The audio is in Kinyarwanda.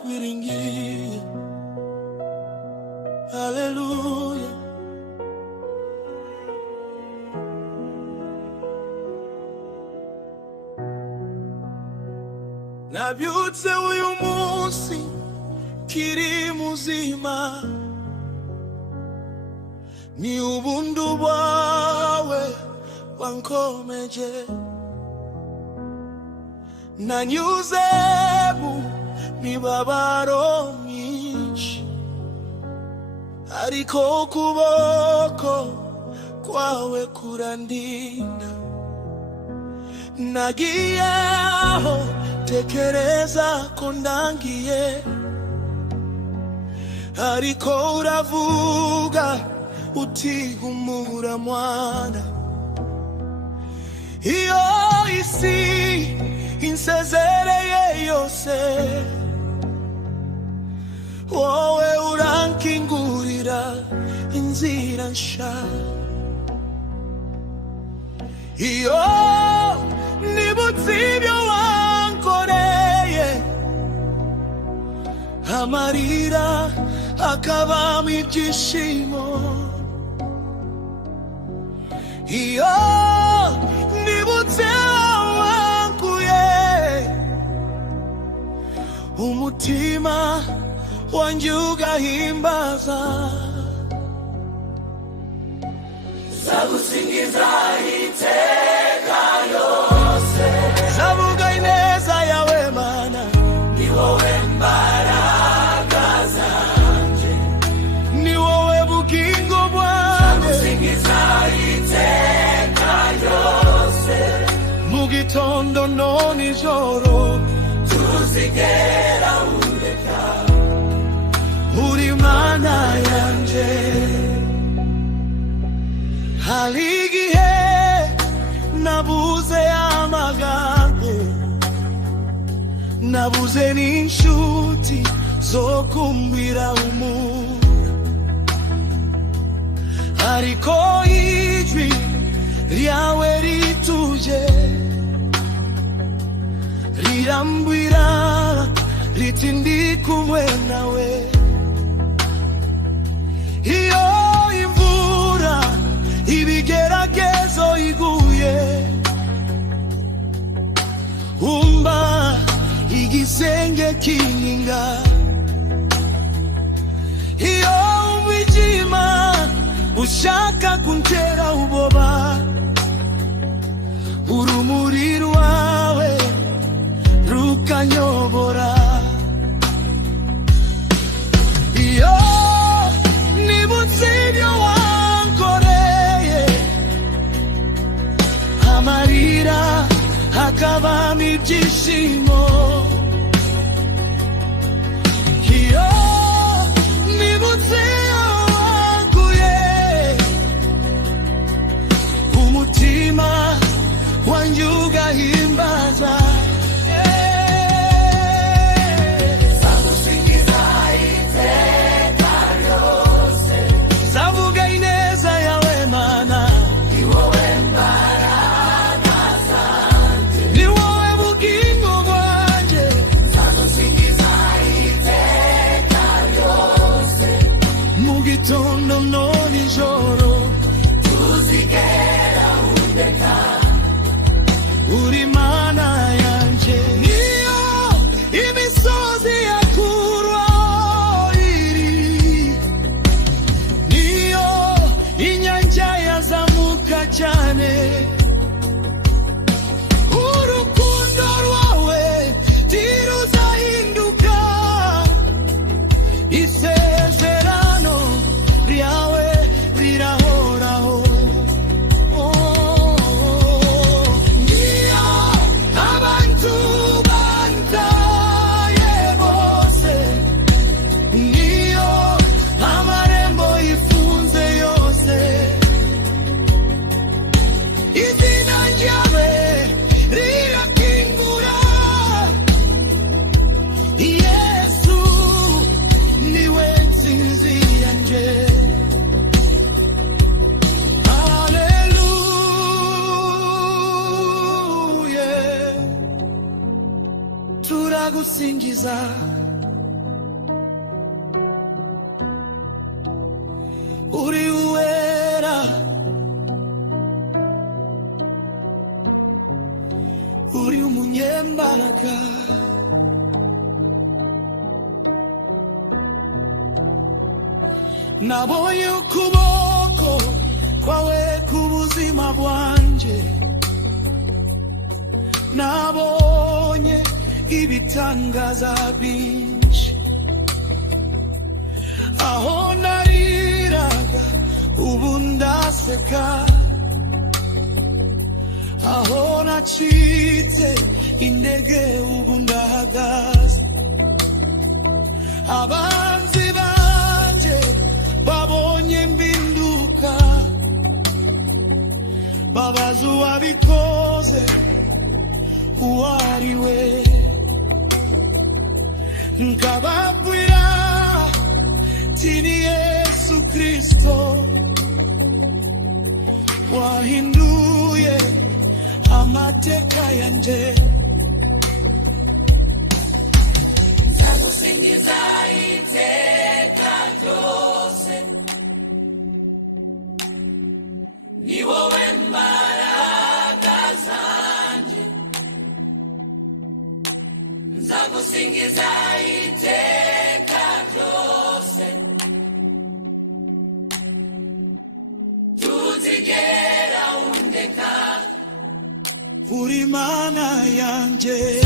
kwiringira. Haleluya. Nabyutse uyu munsi kiri muzima, ni ubuntu bwawe wankomeje. Nanyuze mu mibabaro myinshi, ariko ukuboko kwawe kurandinda. Nagiye aho tekereza ko ndangiye, ariko uravuga uti humura mwana. Iyo isi insezereye yose, wowe urankingurira inzira nsha. Iyo nibutse ibyo wankoreye, amarira akabamo ibyishimo. Iyo nibutse wankuye, umutima wanjye ugahimbaza. Zagusingiza iteka yose, zavuga ineza yawe Mana. Ni wowe mbaraga zanje, ni wowe bugingo bwanjye. Zagusingiza iteka yose, mu gitondo no nijoro tuzigera ureka. Uri Mana yanje. Hari igihe nabuze amagambo, nabuze n'inshuti zo kumbwira umuntu, ariko ijwi ryawe rituje rirambwira riti ndi kumwe nawe. Iyo imvura ibigeragezo iguye, umba igisenge kinkinga. Iyo umwijima ushaka kuntera ubwoba, urumuri rwawe rukanyobora. Iyo nibutse ibyo wankoreye, amarira akabamo ibyishimo. Iyo nibutse wankuye, umutima wanjye ugahimbaza. Zagusingiza iteka ryose, zavuga ineza yawe Mana. Ni wowe mbaraga zanje, ni wowe bugingo bwanjye. Zagusingiza iteka ryose, mu gitondo no nijoro tuzigera ureka. Uri Mana yanje. Niyo imisozi yakurwaho iri, niyo inyanja yazamuka cyane, urukundo rwawe tiruzahinduka. Isezerano ryawe rirahoraho. Niyo abantu bantaye bose, niyo amarembo yifunze yose, izina ryawe rirakingura. Yesu niwe nsinzi yanjye. Haleluya. Turagusingiza iteka. Nabonye ukuboko kwawe kubuzima bwanje, nabonye ibitangaza byinshi. Aho nariraga ubu ndaseka, aho nacitse intege ubu ndahagaze. Abanzi banje babonye mbinduka, babaza uwabikoze uwo ari we. Nkababwira ati ni Yesu Kristo wahinduye amateka yanje. Nzagusingiza iteka ryose, ni wowe mbaraga zanje. Nzagusingiza iteka ryose, tuzigera undeka. Uri Mana yanje.